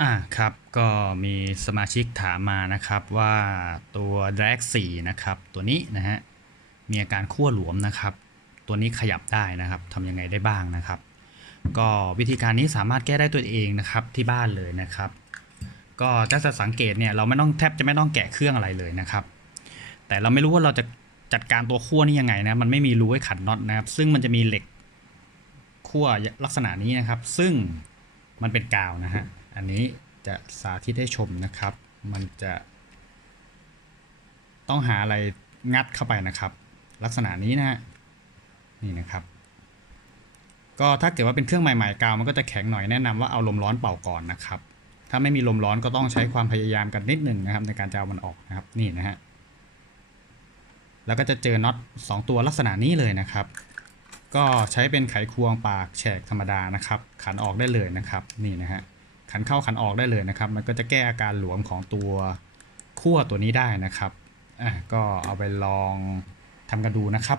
อ่าครับก็มีสมาชิกถามมานะครับว่าตัว drag 4นะครับตัวนี้นะฮะมีอาการขั้วหลวมนะครับ ตัวนี้ขยับได้นะครับทำยังไงได้บ้างนะครับ ก็วิธีการนี้สามารถแก้ได้ตัวเองนะครับที่บ้านเลยนะครับ ก็ถ้าจะสังเกตเนี่ยเราไม่ต้องแทบจะไม่ต้องแกะเครื่องอะไรเลยนะครับ แต่เราไม่รู้ว่าเราจะจัดการตัวขั้วนี้ยังไงนะมันไม่มีรูให้ขันน็อตนะครับ ซึ่งมันจะมีเหล็กขั้วลักษณะนี้นะครับ ซึ่งมันเป็นกาวนะฮะ อันนี้จะสาธิตให้ชมนะครับ มันจะต้องหาอะไรงัดเข้าไปนะครับ ลักษณะนี้นะฮะนี่นะครับ ก็ถ้าเกิดว่าเป็นเครื่องใหม่ๆกาวมันก็จะแข็งหน่อยแนะนำว่าเอาลมร้อนเป่าก่อนนะครับ ถ้าไม่มีลมร้อนก็ต้องใช้ความพยายามกันนิดหนึ่งนะครับ ในการจะเอามันออกนะครับนี่นะฮะแล้วก็จะเจอน็อต2ตัวลักษณะนี้เลยนะครับ ก็ใช้เป็นไขควงปากแฉกธรรมดานะครับ ขันออกได้เลยนะครับ นี่นะฮะ ขันเข้าขันออกได้เลยนะครับ มันก็จะแก้อาการหลวมของตัวขั้วตัวนี้ได้นะครับอะก็เอาไปลองทำกันดูนะครับ